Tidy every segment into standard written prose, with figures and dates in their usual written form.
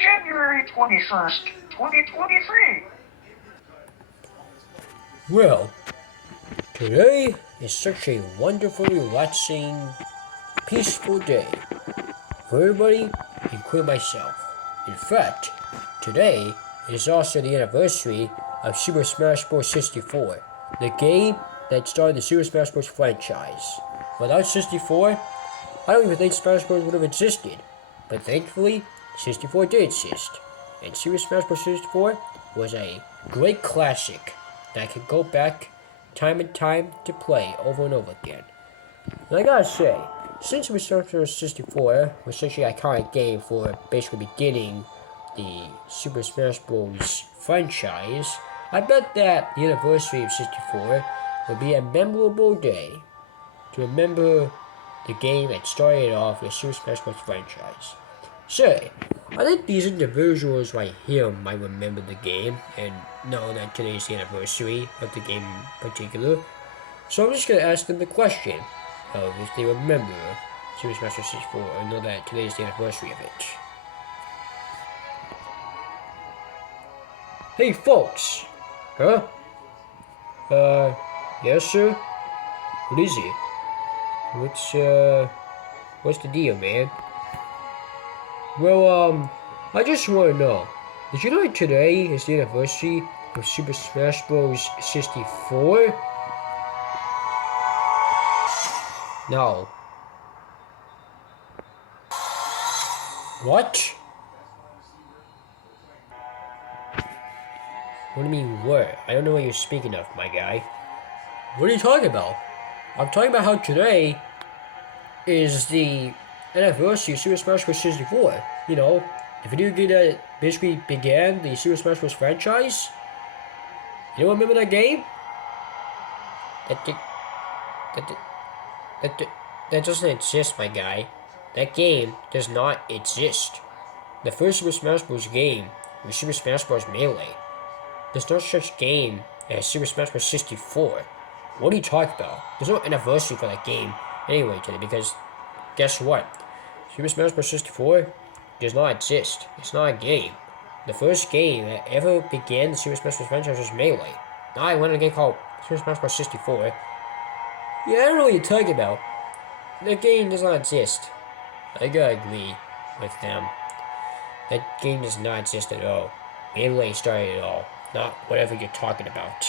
January 21st, 2023. Well, today is such a wonderful, relaxing, peaceful day for everybody, including myself. In fact, today is also the anniversary of Super Smash Bros. 64, the game that started the Super Smash Bros. Franchise. Without 64, I don't even think Smash Bros. Would have existed, but thankfully, 64 did exist, and Super Smash Bros. 64 was a great classic that I could go back time and time to play over and over again. And I gotta say, since Super Smash Bros. 64 was such an iconic game for basically beginning the Super Smash Bros. Franchise, I bet that the anniversary of 64 would be a memorable day to remember the game that started off the Super Smash Bros. Franchise. So, I think these individuals right here might remember the game and know that today is the anniversary of the game in particular. So I'm just going to ask them the question of if they remember Super Smash Bros. 64 or know that today is the anniversary of it. Hey folks! Huh? Yes sir? What is it? What's the deal, man? Well, I just want to know, did you know that today is the anniversary of Super Smash Bros. 64? No. What? What do you mean, what? I don't know what you're speaking of, my guy. What are you talking about? I'm talking about how today is the anniversary of Super Smash Bros. 64. You know, the video game that basically began the Super Smash Bros. Franchise. You don't remember that game? That doesn't exist, my guy. That game does not exist. The first Super Smash Bros. Game was Super Smash Bros. Melee. There's no such game as Super Smash Bros. 64. What are you talking about? There's no anniversary for that game anyway today, because guess what? Super Smash Bros. 64 does not exist. It's not a game. The first game that ever began the Super Smash Bros. Franchise was Melee. Now I went in a game called Super Smash Bros. 64. Yeah, I don't know what you're talking about. That game does not exist. I gotta agree with them. That game does not exist at all. Melee started it all. Not whatever you're talking about.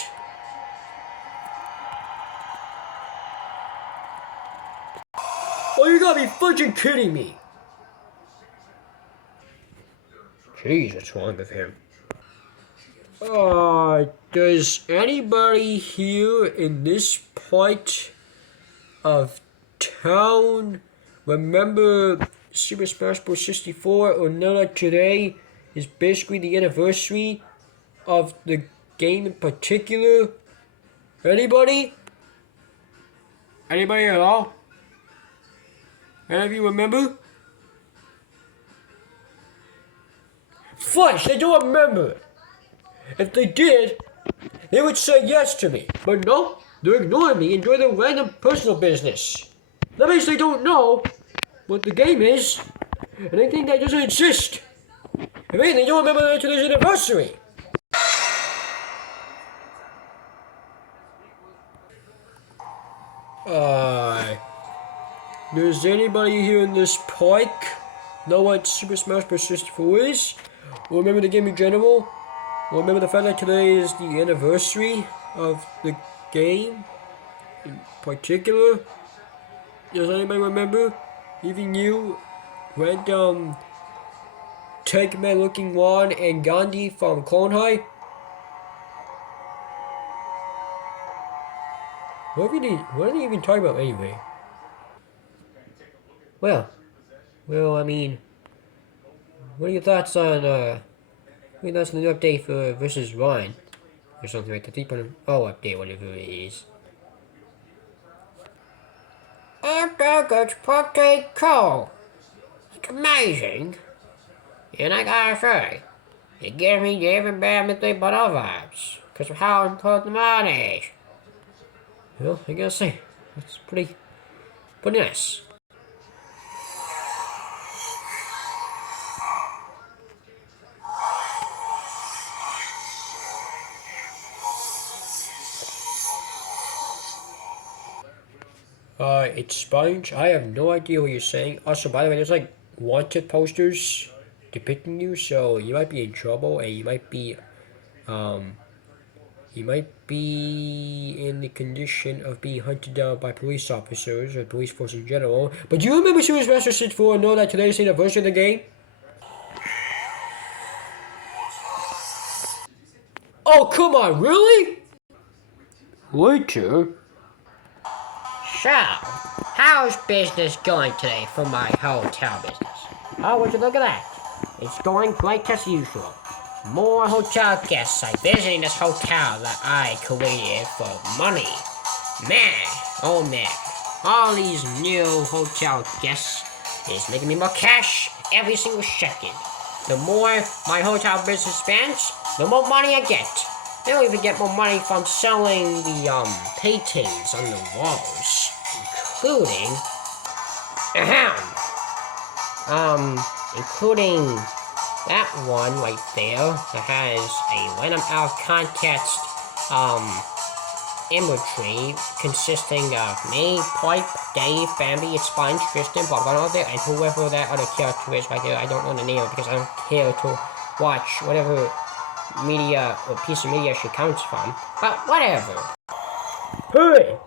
Oh, you gotta be fucking kidding me! Jeez, what's wrong with him? Does anybody here in this part of town remember Super Smash Bros. 64 or know that today is basically the anniversary of the game in particular? Anybody? Anybody at all? Any of you remember? Fudge, they don't remember. If they did, they would say yes to me. But no, they're ignoring me and doing their random personal business. That means they don't know what the game is, and they think that doesn't exist. If anything, they don't remember today's anniversary. Does anybody here in this park know what Super Smash Bros. 64 is? Or remember the game in general? Or remember the fact that today is the anniversary of the game in particular? Does anybody remember? Even you, random Tech-Man looking one and Gandhi from Clone High? What are they even talking about anyway? Well, I mean, what are your thoughts on, the new update for versus Ryan? Or something like that. 3.0 update, whatever it is. After good pretty cool. It's amazing. And I gotta say, it gives me the even better 3.0 vibes. Because of how important the mod is. Well, I gotta say, it's pretty nice. It's Sponge. I have no idea what you're saying. Also, by the way, there's like wanted posters depicting you, so you might be in trouble, and you might be in the condition of being hunted down by police officers or police force in general. But do you remember Super Smash Bros. 4 and know that today's the anniversary of the game? Oh, come on, really? Later. So, how's business going today for my hotel business? Oh, would you look at that? It's going great as usual. More hotel guests are visiting this hotel that I created for money. Man, oh man, all these new hotel guests is making me more cash every single second. The more my hotel business expands, the more money I get. I don't even get more money from selling the paintings on the walls, including including that one right there that has a random out of context imagery consisting of me, Pipe, Dave, Bambi, Sponge, Tristan, blah blah blah, and whoever that other character is right there. I don't know the name because I don't care to watch whatever media or piece of media she comes from. But whatever. Hey!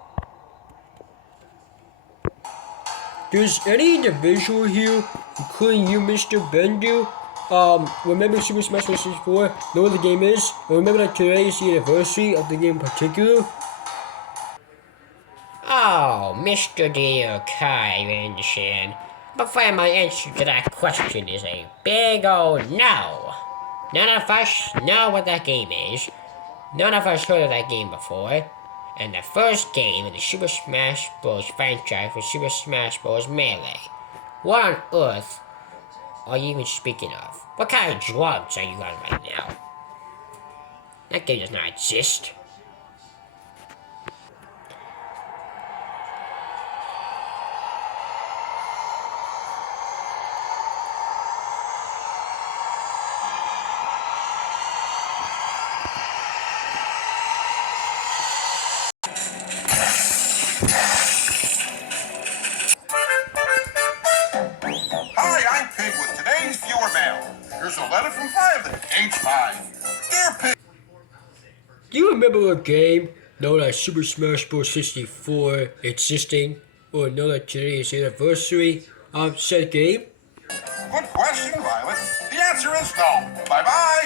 Does any individual here, including you, Mr. Bender, remember Super Smash Bros. 4, know what the game is, and remember that today is the anniversary of the game in particular? Oh, Mr. Dear Kyron, before my answer to that question is a big old no. None of us know what that game is. None of us heard of that game before. And the first game in the Super Smash Bros. Franchise was Super Smash Bros. Melee. What on earth are you even speaking of? What kind of drugs are you on right now? That game does not exist. Here's a letter from Violet, age 5. Dear Pig. Do you remember a game known as Super Smash Bros. 64 existing, or know that today is the anniversary of said game? Good question, Violet. The answer is no. Bye-bye.